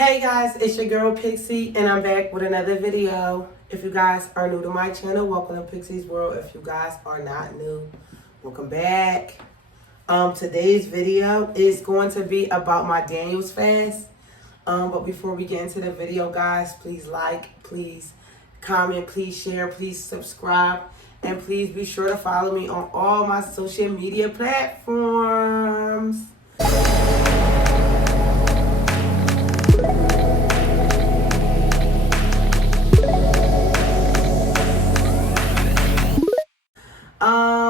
Hey guys, it's your girl Pixie and I'm back with another video. If you guys are new to my channel, welcome to Pixie's World. If you guys are not new, welcome back. Today's video is going to be about my Daniel's fast. But before we get into the video, guys, please like, please comment, please share, please subscribe, and please be sure to follow me on all my social media platforms.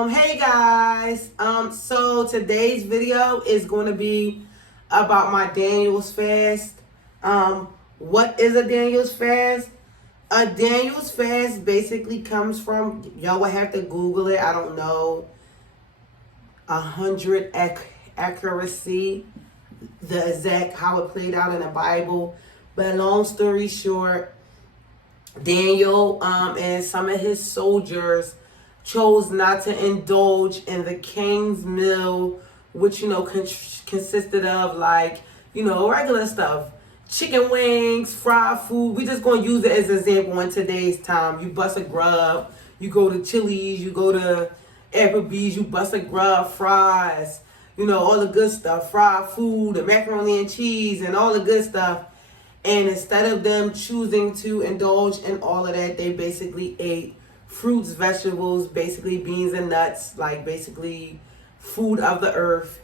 Hey guys, so today's video is going to be about my Daniel's fast. What is a Daniel's fast? A Daniel's fast basically comes from, y'all will have to Google it, I don't know, 100 accuracy, the exact how it played out in the Bible. But long story short, Daniel and some of his soldiers chose not to indulge in the king's meal, which, consisted of regular stuff. Chicken wings, fried food. We just going to use it as an example in today's time. You bust a grub, you go to Chili's, you go to Applebee's, you bust a grub, fries, all the good stuff. Fried food, the macaroni and cheese, and all the good stuff. And instead of them choosing to indulge in all of that, they basically ate fruits, vegetables, basically beans and nuts, like basically food of the earth.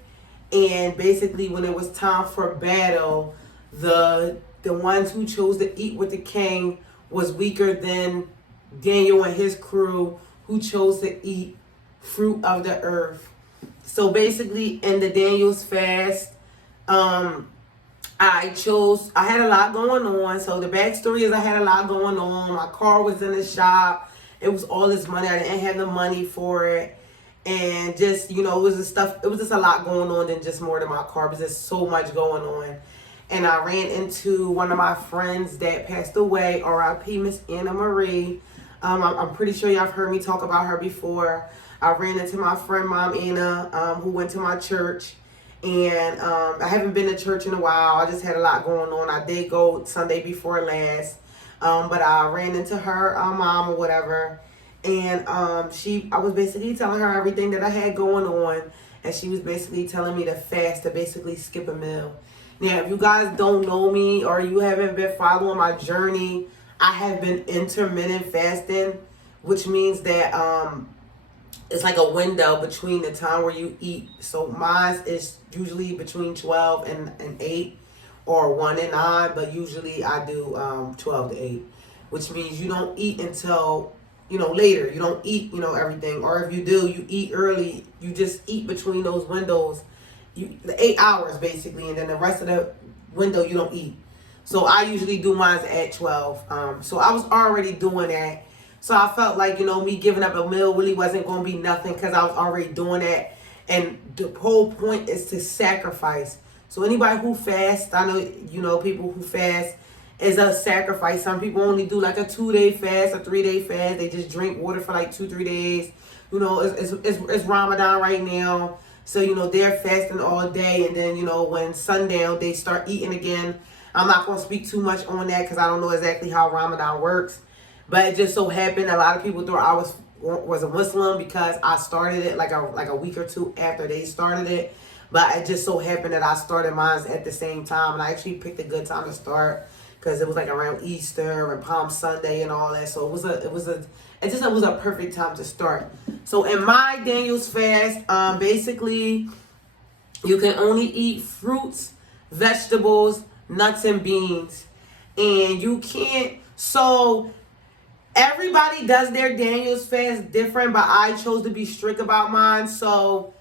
And basically when it was time for battle, the ones who chose to eat with the king was weaker than Daniel and his crew who chose to eat fruit of the earth. So basically in the Daniel's fast, I had a lot going on. So the backstory is I had a lot going on. My car was in the shop. It was all this money. I didn't have the money for it. And just, it was just a lot going on than just more than my car. But just so much going on. And I ran into one of my friends that passed away, R.I.P. Miss Anna Marie. I'm pretty sure y'all have heard me talk about her before. I ran into my friend, Mom Anna, who went to my church. And I haven't been to church in a while. I just had a lot going on. I did go Sunday before last. But I ran into her mom or whatever, and I was basically telling her everything that I had going on, and she was basically telling me to fast, to basically skip a meal. Now, if you guys don't know me or you haven't been following my journey, I have been intermittent fasting, which means that it's like a window between the time where you eat. So mine is usually between 12 and 8. Or 1 and 9, but usually I do 12 to 8, which means you don't eat until, later. You don't eat, everything. Or if you do, you eat early. You just eat between those windows, the 8 hours basically, and then the rest of the window you don't eat. So I usually do mine at 12. So I was already doing that. So I felt like, me giving up a meal really wasn't going to be nothing because I was already doing that. And the whole point is to sacrifice. So anybody who fasts, I know, people who fast is a sacrifice. Some people only do like a 2-day fast, a 3-day fast. They just drink water for like 2-3 days. It's Ramadan right now. So, they're fasting all day. And then, when sundown, they start eating again. I'm not going to speak too much on that because I don't know exactly how Ramadan works. But it just so happened a lot of people thought I was a Muslim because I started it like a week or two after they started it. But it just so happened that I started mine at the same time. And I actually picked a good time to start because it was like around Easter and Palm Sunday and all that. So it was a perfect time to start. So in my Daniel's fast, basically you can only eat fruits, vegetables, nuts, and beans. And you can't, so everybody does their Daniel's fast different, but I chose to be strict about mine. So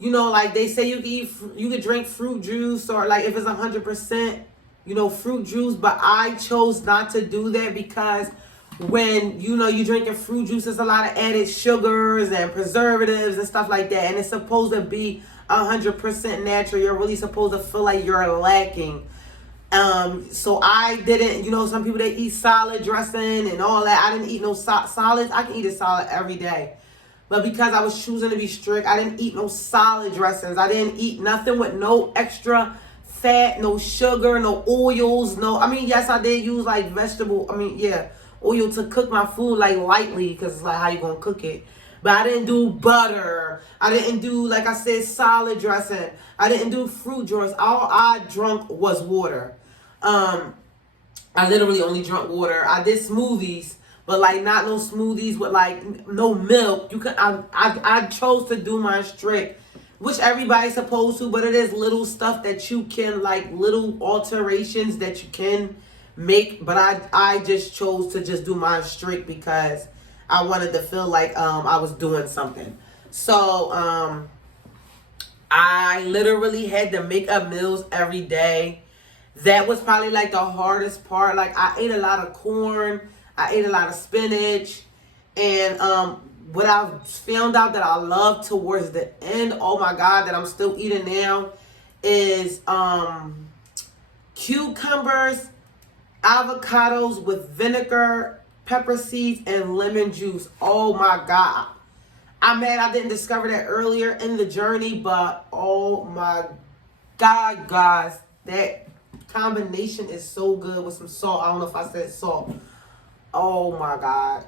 like they say you can drink fruit juice or like if it's 100%, fruit juice. But I chose not to do that because when, you're drinking fruit juice, there's a lot of added sugars and preservatives and stuff like that. And it's supposed to be 100% natural. You're really supposed to feel like you're lacking. So I didn't, some people, they eat salad dressing and all that. I didn't eat no solids. I can eat a salad every day. But because I was choosing to be strict, I didn't eat no salad dressings. I didn't eat nothing with no extra fat, no sugar, no oils, no, I mean, yes, I did use like oil to cook my food like lightly, because it's like how you gonna cook it. But I didn't do butter. I didn't do, like I said, salad dressing. I didn't do fruit juice. All I drunk was water. I literally only drank water. I did smoothies, but like not no smoothies with like no milk. I chose to do mine strict, which everybody's supposed to, but it is little stuff that you can, like little alterations that you can make. But I just chose to just do mine strict because I wanted to feel like I was doing something. So I literally had to make up meals every day. That was probably like the hardest part. Like I ate a lot of corn, I ate a lot of spinach, and what I found out that I love towards the end, oh my God, that I'm still eating now, is cucumbers, avocados with vinegar, pepper seeds, and lemon juice. Oh my God. I'm mad I didn't discover that earlier in the journey, but oh my God, guys, that combination is so good with some salt. I don't know if I said salt. Oh my God.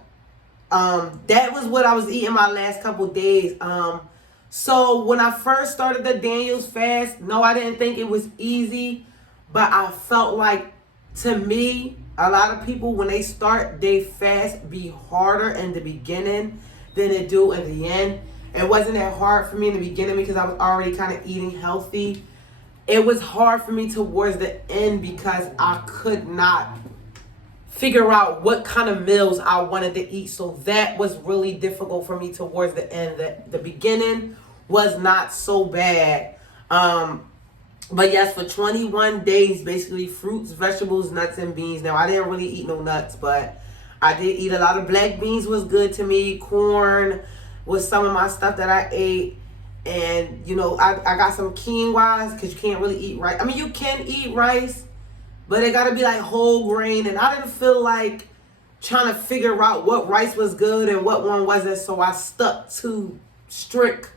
That was what I was eating my last couple days. So when I first started the Daniel's fast, no, I didn't think it was easy, but I felt like, to me, a lot of people, when they start they fast, be harder in the beginning than they do in the end. It wasn't that hard for me in the beginning because I was already kind of eating healthy. It was hard for me towards the end because I could not figure out what kind of meals I wanted to eat. So that was really difficult for me towards the end. The beginning was not so bad. But yes, for 21 days, basically fruits, vegetables, nuts, and beans. Now, I didn't really eat no nuts, but I did eat a lot of black beans. Was good to me. Corn was some of my stuff that I ate. And, you know, I got some quinoa because you can't really eat rice. I mean, you can eat rice, but it got to be like whole grain. And I didn't feel like trying to figure out what rice was good and what one wasn't. So I stuck to strict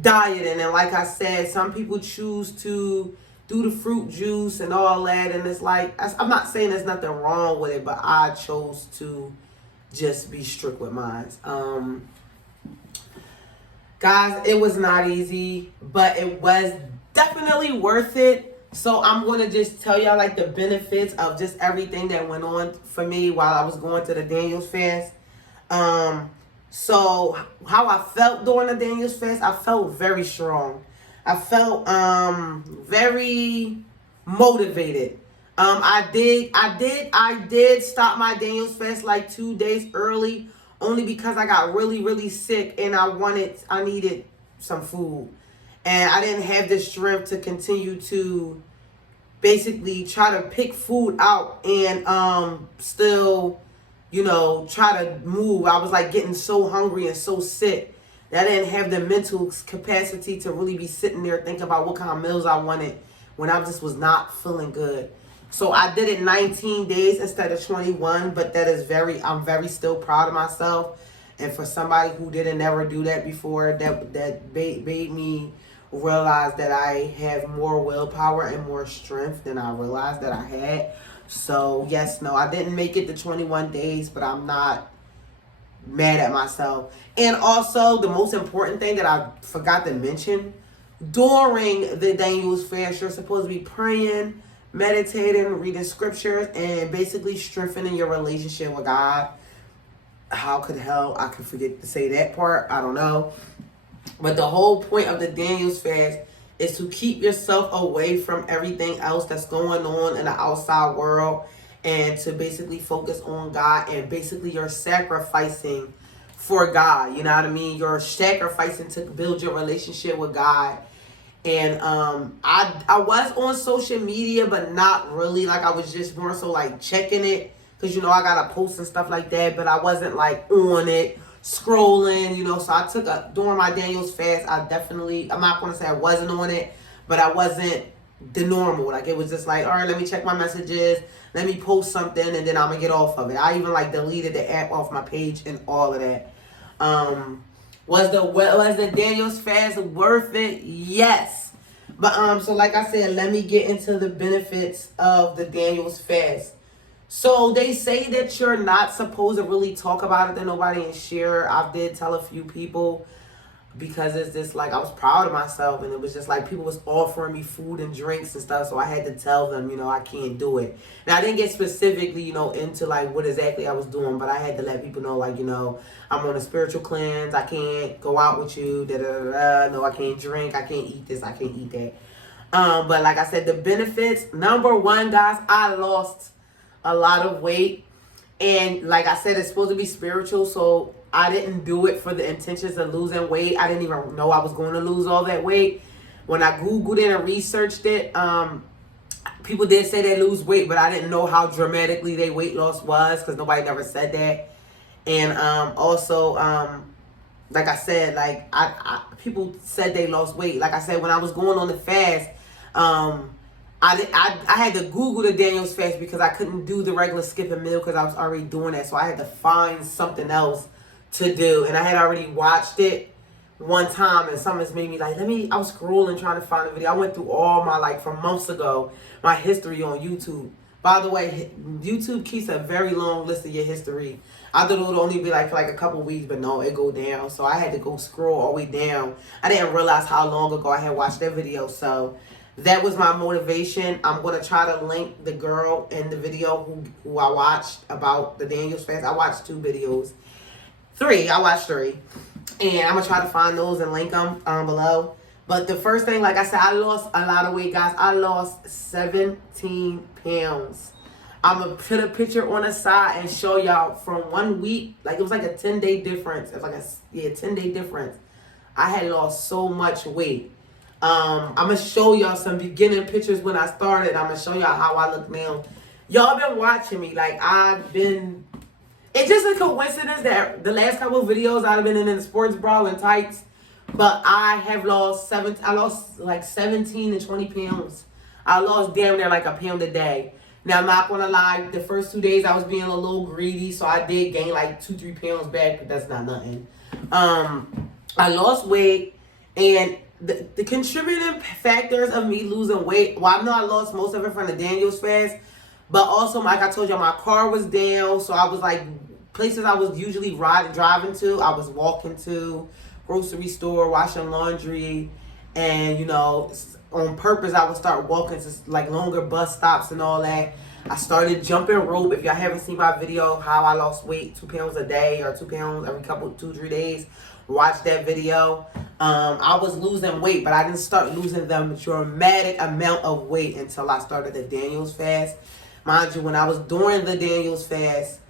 dieting. And like I said, some people choose to do the fruit juice and all that. And it's like, I'm not saying there's nothing wrong with it, but I chose to just be strict with mine. Guys, it was not easy, but it was definitely worth it. So I'm going to just tell y'all like the benefits of just everything that went on for me while I was going to the Daniel's fast. So how I felt during the Daniel's fast, I felt very strong. I felt very motivated. I did stop my Daniel's fast like 2 days early, only because I got really, really sick and I needed some food. And I didn't have the strength to continue to basically try to pick food out and still, you know, try to move. I was like getting so hungry and so sick that I didn't have the mental capacity to really be sitting there thinking about what kind of meals I wanted when I just was not feeling good. So I did it 19 days instead of 21, but I'm very still proud of myself. And for somebody who didn't ever do that before, that made me realize that I have more willpower and more strength than I realized that I had. So yes, no, I didn't make it to 21 days, but I'm not mad at myself. And also the most important thing that I forgot to mention, during the Daniel's fast, you're supposed to be praying, meditating, reading scriptures, and basically strengthening your relationship with God. How could hell I could forget to say that part? I don't know. But the whole point of the Daniel's fast is to keep yourself away from everything else that's going on in the outside world and to basically focus on God, and basically you're sacrificing for God. You know what I mean? You're sacrificing to build your relationship with God. And I was on social media, but not really. Like I was just more so like checking it because, you know, I got to post and stuff like that, but I wasn't like on it, scrolling, you know. So I took during my Daniel's fast, I'm not going to say I wasn't on it, but I wasn't the normal. Like it was just like, all right, let me check my messages, let me post something, and then I'm going to get off of it. I even like deleted the app off my page and all of that. Was the Daniel's fast worth it? Yes. But so like I said, let me get into the benefits of the Daniel's fast. So they say that you're not supposed to really talk about it to nobody and share. I did tell a few people, because it's just like I was proud of myself, and it was just like people was offering me food and drinks and stuff, so I had to tell them, I can't do it. Now I didn't get specifically, into like what exactly I was doing, but I had to let people know, like, I'm on a spiritual cleanse. I can't go out with you. Da da da da. No, I can't drink. I can't eat this. I can't eat that. But like I said, the benefits. Number one, guys, I lost a lot of weight, and like I said, it's supposed to be spiritual, so I didn't do it for the intentions of losing weight. I didn't even know I was going to lose all that weight. When I Googled it and researched it, people did say they lose weight, but I didn't know how dramatically their weight loss was, because nobody never said that. And also, like I said, like I people said they lost weight. Like I said, when I was going on the fast, I had to Google the Daniel's fast because I couldn't do the regular skipping meal because I was already doing that. So I had to find something else to do, and I had already watched it one time, and something's made me like, I was scrolling trying to find a video. I went through all my, like, from months ago, my history on YouTube. By the way, YouTube keeps a very long list of your history. I thought it would only be like for like a couple weeks, but no, it go down. So I had to go scroll all the way down. I didn't realize how long ago I had watched that video. So that was my motivation. I'm going to try to link the girl in the video who I watched about the Daniel's fast. I watched 2 videos. 3. I watched 3. And I'm going to try to find those and link them below. But the first thing, like I said, I lost a lot of weight, guys. I lost 17 pounds. I'm going to put a picture on the side and show y'all from 1 week. Like, it was like a 10-day difference. It was like a 10-day difference. I had lost so much weight. I'm going to show y'all some beginning pictures when I started. I'm going to show y'all how I look now. Y'all been watching me. Like, it's just a coincidence that the last couple of videos I've been in the sports bra and tights, but I have lost like 17 to 20 pounds. I lost damn near like a pound a day. Now, I'm not going to lie, the first 2 days I was being a little greedy, so I did gain like 2-3 pounds back, but that's not nothing. I lost weight, and the contributing factors of me losing weight, well, I know I lost most of it from the Daniel's fast, but also, like I told you, my car was down, so I was like, places I was usually driving to, I was walking to, grocery store, washing laundry, and, on purpose, I would start walking to like longer bus stops and all that. I started jumping rope. If y'all haven't seen my video, how I lost weight, 2 pounds a day or 2 pounds every 2-3 days, watch that video. I was losing weight, but I didn't start losing the dramatic amount of weight until I started the Daniel's fast. Mind you, when I was doing the Daniel's fast,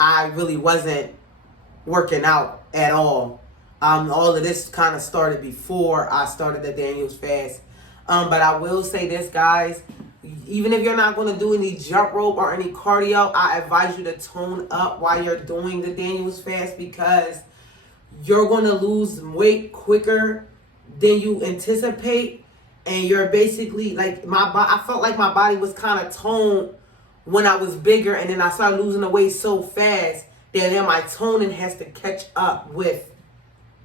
I really wasn't working out at all. All of this kind of started before I started the Daniel's fast. But I will say this, guys. Even if you're not going to do any jump rope or any cardio, I advise you to tone up while you're doing the Daniel's fast, because you're going to lose weight quicker than you anticipate. And you're basically, like, I felt like my body was kind of toned when I was bigger, and then I started losing the weight so fast that then my toning has to catch up with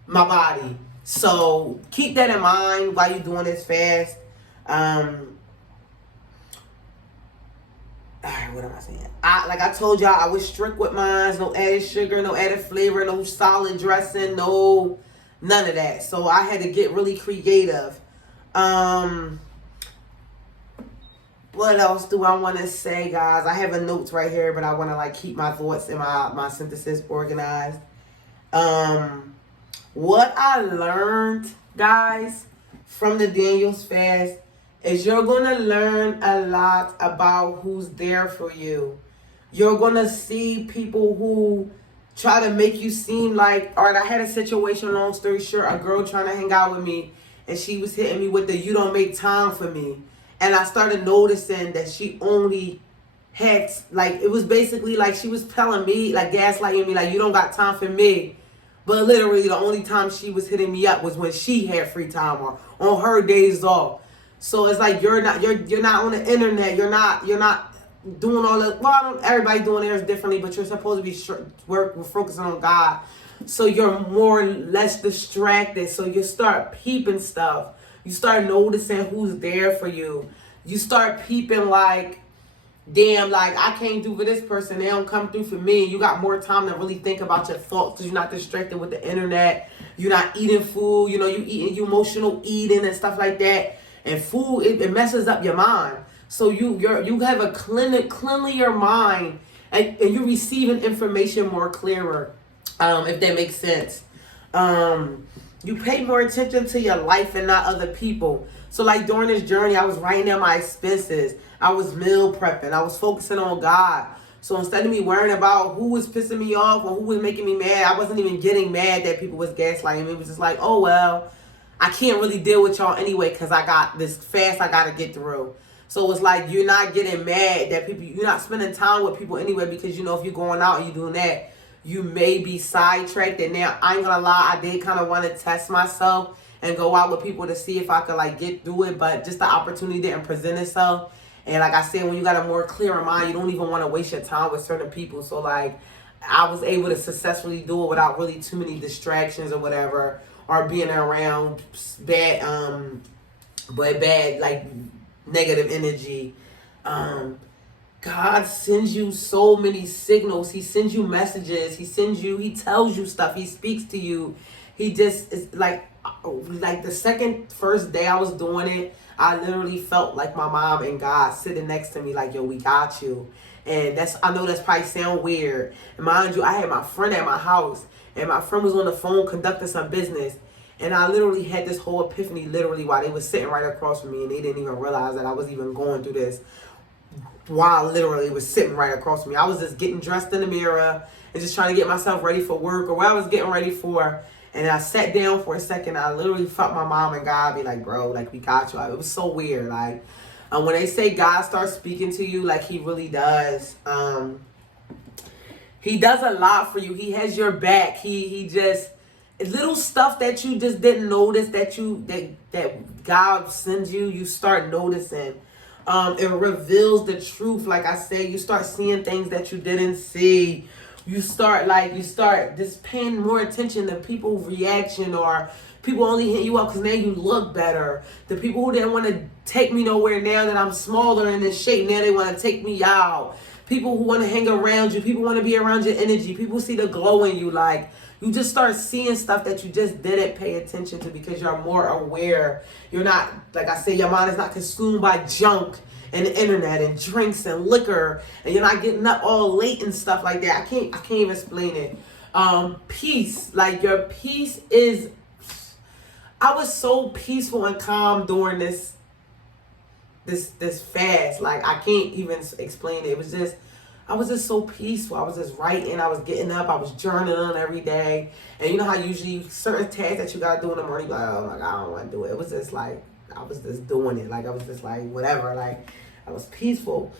my body. So keep that in mind while you're doing this fast. Alright, what am I saying? Like I told y'all, I was strict with mine. No added sugar, no added flavor, no solid dressing, none of that. So I had to get really creative. What else do I want to say, guys? I have a notes right here, but I want to like keep my thoughts and my synthesis organized. What I learned, guys, from the Daniel's fast is you're going to learn a lot about who's there for you. You're going to see people who try to make you seem like, all right, I had a situation, long story short, a girl trying to hang out with me, and she was hitting me with the, you don't make time for me. And I started noticing that she only had, like, it was basically like she was telling me, like, gaslighting me, like, you don't got time for me. But literally the only time she was hitting me up was when she had free time or on her days off. So it's like you're not on the internet. You're not doing all the, well, everybody doing theirs differently, but you're supposed to be focusing on God. So you're more or less distracted. So you start peeping stuff. You start noticing who's there for you. You start peeping like, damn, like I came through for this person, they don't come through for me. You got more time to really think about your thoughts because you're not distracted with the internet. You're not eating food, you eating, you emotional eating and stuff like that. And food, it messes up your mind. So you have a cleanlier mind, and you're receiving information more clearer, if that makes sense. You pay more attention to your life and not other people. So like during this journey, I was writing down my expenses. I was meal prepping. I was focusing on God. So instead of me worrying about who was pissing me off or who was making me mad, I wasn't even getting mad that people was gaslighting me. It was just like, oh, well, I can't really deal with y'all anyway because I got this fast I got to get through. So it's like you're not getting mad that people, you're not spending time with people anyway because, if you're going out and you're doing that, you may be sidetracked. And now, I ain't gonna lie, I did kind of want to test myself and go out with people to see if I could like get through it, but just the opportunity didn't present itself. And like I said, when you got a more clearer mind, you don't even want to waste your time with certain people. So like I was able to successfully do it without really too many distractions or whatever, or being around bad like negative energy. God sends you so many signals. He sends you messages. He tells you stuff. He speaks to you. He just is like the first day I was doing it, I literally felt like my mom and God sitting next to me like, yo, we got you. And I know that's probably sound weird. And mind you, I had my friend at my house and my friend was on the phone conducting some business. And I literally had this whole epiphany literally while they were sitting right across from me and they didn't even realize that I was even going through this while literally it was sitting right across from me. I was just getting dressed in the mirror and just trying to get myself ready for work or what I was getting ready for. And I sat down for a second. I literally felt my mom and God be like, bro, like, we got you. It was so weird. Like, when they say God starts speaking to you, like he really does. He does a lot for you. He has your back. He just, little stuff that you just didn't notice that God sends you, you start noticing. It reveals the truth. Like I said, you start seeing things that you didn't see. You start just paying more attention to people's reaction, or people only hit you up because now you look better. The people who didn't want to take me nowhere, now that I'm smaller in this shape, now they want to take me out. People who want to hang around you, people want to be around your energy. People see the glow in you. Like, you just start seeing stuff that you just didn't pay attention to because you're more aware. You're not, like I say, your mind is not consumed by junk and the internet and drinks and liquor, and you're not getting up all late and stuff like that. I can't even explain it. Peace, like your peace is, I was so peaceful and calm during this fast. Like I can't even explain it. It was just, I was just so peaceful. I was just writing. I was getting up. I was journaling every day. And you know how usually certain tasks that you gotta do in the morning, you're like, oh my God, I don't want to do it. It was just like, I was just doing it. Like I was just like, whatever. Like I was peaceful.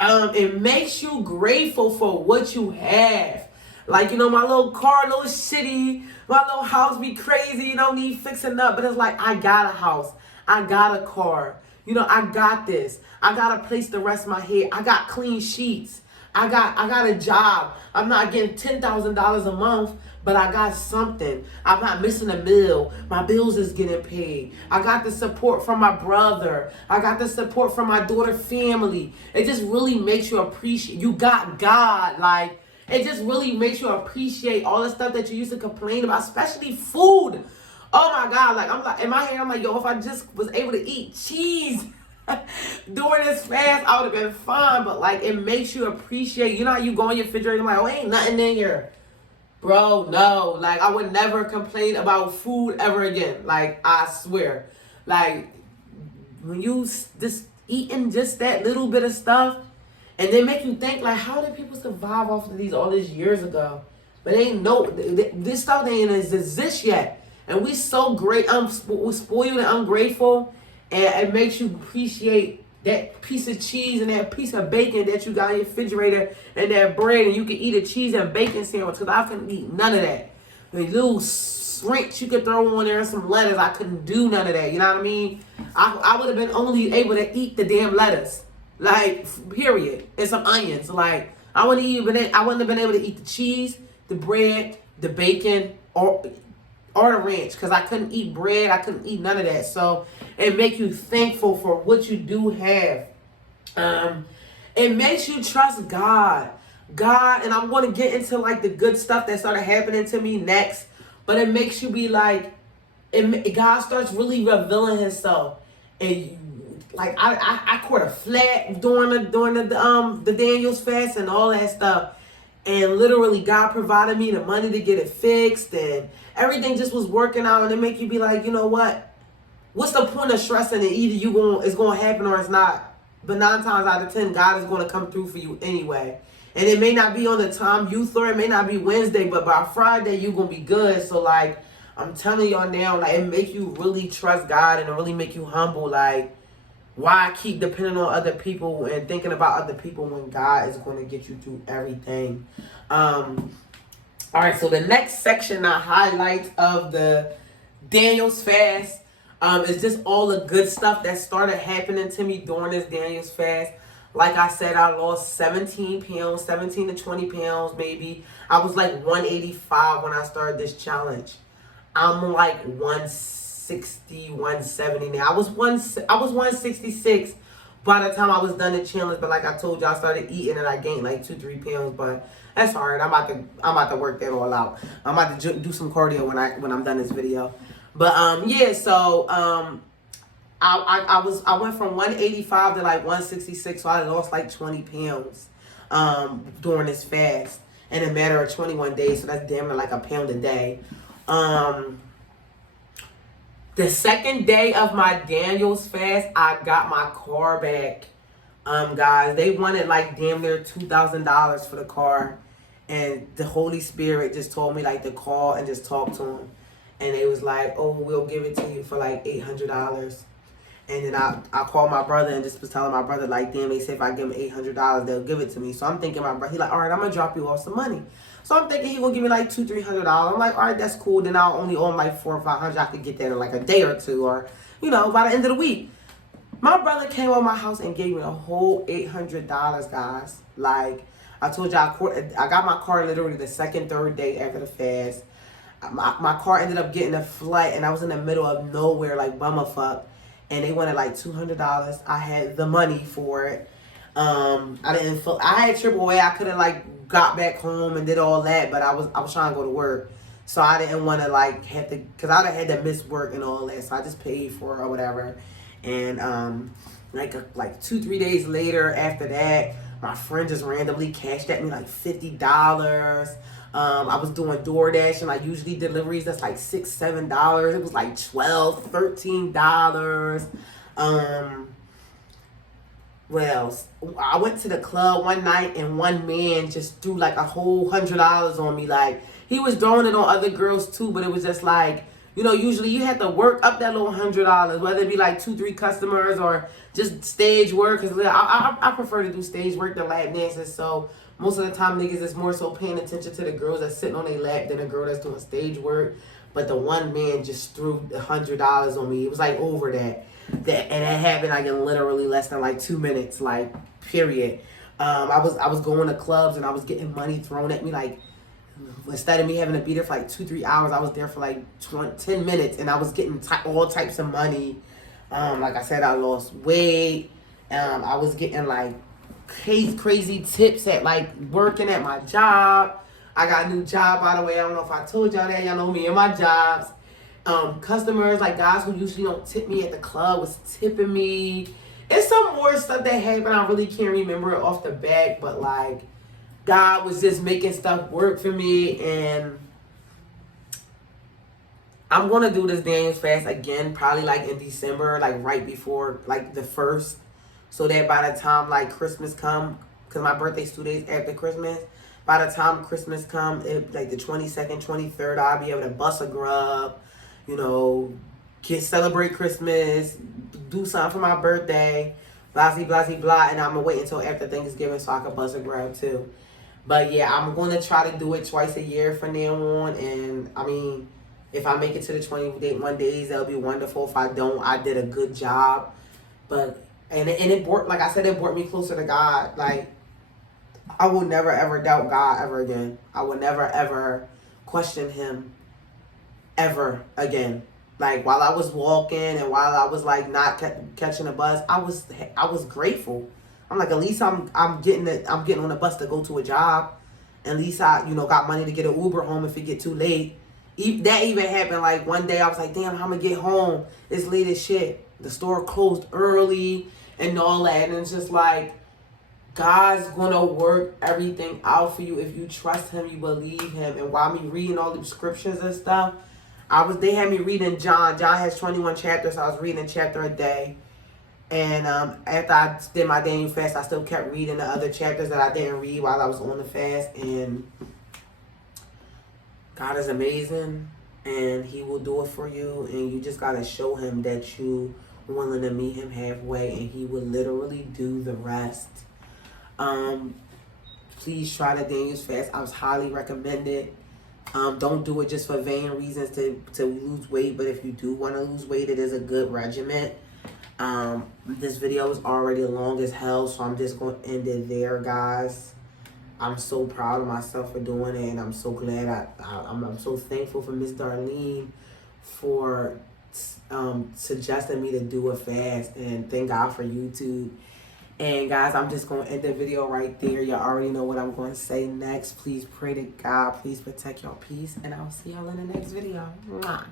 It makes you grateful for what you have. Like, my little car, a little shitty. My little house be crazy. Need fixing up. But it's like, I got a house. I got a car. I got this. I got a place to rest my head. I got clean sheets. I got a job. I'm not getting $10,000 a month, but I got something. I'm not missing a meal. My bills is getting paid. I got the support from my brother. I got the support from my daughter family. It just really makes you appreciate. You got God. Like, it just really makes you appreciate all the stuff that you used to complain about, especially food. Oh my God. Like, I'm like, in my head, I'm like, yo, if I just was able to eat cheese during this fast, I would have been fine. But like, it makes you appreciate. You know how you go in your refrigerator and like, oh, ain't nothing in here. Bro, no. Like, I would never complain about food ever again. Like, I swear. Like, when you just eating just that little bit of stuff, and they make you think, like, how did people survive off of these all these years ago? But this stuff ain't exist yet. And we so great, we're spoiled and ungrateful. And it makes you appreciate that piece of cheese and that piece of bacon that you got in your refrigerator and that bread, and you can eat a cheese and bacon sandwich, because I couldn't eat none of that. The little shrinks you could throw on there and some lettuce, I couldn't do none of that. You know what I mean? I would have been only able to eat the damn lettuce. Like, period. And some onions. Like, I wouldn't have been able to eat the cheese, the bread, the bacon, or the ranch, because I couldn't eat bread. I couldn't eat none of that. So and make you thankful for what you do have. It makes you trust God. God, and I'm going to get into like the good stuff that started happening to me next, but it makes you be like, God starts really revealing himself. And like I caught a flat during the Daniel's fast and all that stuff. And literally God provided me the money to get it fixed, and everything just was working out. And it make you be like, you know what? What's the point of stressing it? Either it's going to happen or it's not. But 9 times out of 10, God is going to come through for you anyway. And it may not be on the time you thought, it may not be Wednesday, but by Friday, you're going to be good. So, like, I'm telling y'all now, like, it make you really trust God and it really make you humble. Like, why keep depending on other people and thinking about other people when God is going to get you through everything? All right, so the next section I highlight of the Daniel's fast is just all the good stuff that started happening to me during this Daniel's fast. Like I said, I lost 17 pounds, 17 to 20 pounds maybe. I was like 185 when I started this challenge. I'm like 160, 170 now. I was 166 by the time I was done the challenge, but like I told you, I started eating and I gained like 2-3 pounds. But that's all right. I'm about to work that all out. I'm about to do some cardio when I'm done this video. But yeah, so I went from 185 to like 166, so I lost like 20 pounds during this fast in a matter of 21 days. So that's damn near like a pound a day. The second day of my Daniel's fast, I got my car back. Guys, they wanted like damn near $2,000 for the car, and the Holy Spirit just told me like to call and just talk to him, and they was like, "Oh, we'll give it to you for like $800." And then I called my brother and just was telling my brother, like, damn, they said if I give him $800, they'll give it to me. So I'm thinking my brother, he like, all right, I'm going to drop you off some money. So I'm thinking he going to give me like $200-$300. I'm like, all right, that's cool. Then I'll only owe him like $400 or $500. I could get that in like a day or two, or, you know, by the end of the week. My brother came over my house and gave me a whole $800, guys. Like, I told you, I got my car literally the second, third day after the fast. My car ended up getting a flat, and I was in the middle of nowhere, like bummerfuck. And they wanted like $200. I had the money for it. I had AAA. I could have like got back home and did all that, but I was trying to go to work, so I didn't want to like have to, cause I'd have had to miss work and all that. So I just paid for it or whatever. And like 2-3 days later after that, my friend just randomly cashed at me like $50. I was doing DoorDash, and like usually deliveries that's like $6-7. It was like $12-13. Well, I went to the club one night and one man just threw like a whole $100 on me. Like, he was throwing it on other girls too, but it was just like, you know, usually you have to work up that little $100, whether it be like 2-3 customers or just stage work. Cause I prefer to do stage work than lap dances. So most of the time niggas is more so paying attention to the girls that's sitting on their lap than a girl that's doing stage work. But the one man just threw $100 on me. It was like over that. And that happened like in literally less than like 2 minutes, like period. I was going to clubs and I was getting money thrown at me. Like, instead of me having to be there for like 2-3 hours, I was there for like 10 minutes, and I was getting all types of money. Like I said, I lost weight. I was getting like crazy tips at like working at my job. I got a new job, by the way. I don't know if I told y'all that. Y'all know me and my jobs. Customers, like guys who usually don't tip me at the club, was tipping me. It's some more stuff that happened. I really can't remember it off the bat, but like God was just making stuff work for me. And I'm gonna do this Daniel's fast again, probably like in December, like right before like the 1st, so that by the time like Christmas come, because my birthday's 2 days after Christmas, by the time Christmas come, like the 22nd, 23rd, I'll be able to bust a grub, you know, celebrate Christmas, do something for my birthday, blah, blah, blah, blah. And I'm going to wait until after Thanksgiving so I can bust a grub too. But yeah, I'm going to try to do it twice a year from now on. And I mean, if I make it to the 21 days, that'll be wonderful. If I don't, I did a good job. But, and it brought, like I said, it brought me closer to God. Like, I will never, ever doubt God ever again. I will never, ever question him ever again. Like while I was walking and while I was like not catching a bus, I was grateful. I'm like, at least I'm getting on a bus to go to a job. At least I got money to get an Uber home if it get too late. That even happened like one day. I was like, damn, how I'm gonna get home? It's late as shit. The store closed early and all that, and it's just like, God's gonna work everything out for you if you trust Him, you believe Him. And while me reading all the scriptures and stuff, they had me reading John. John has 21 chapters, so I was reading a chapter a day. And after I did my Daniel fast, I still kept reading the other chapters that I didn't read while I was on the fast. And God is amazing, and He will do it for you. And you just gotta show Him that you willing to meet Him halfway, and He will literally do the rest. Please try the Daniel's fast. I was highly recommended. Don't do it just for vain reasons to lose weight, but if you do want to lose weight, it is a good regimen. This video is already long as hell, so I'm just going to end it there, guys. I'm so proud of myself for doing it, and I'm so glad I'm so thankful for Miss Darlene for suggesting me to do a fast, and thank God for YouTube. And guys, I'm just going to end the video right there. Y'all already know what I'm going to say next. Please pray to God. Please protect your peace. And I'll see y'all in the next video. Mwah.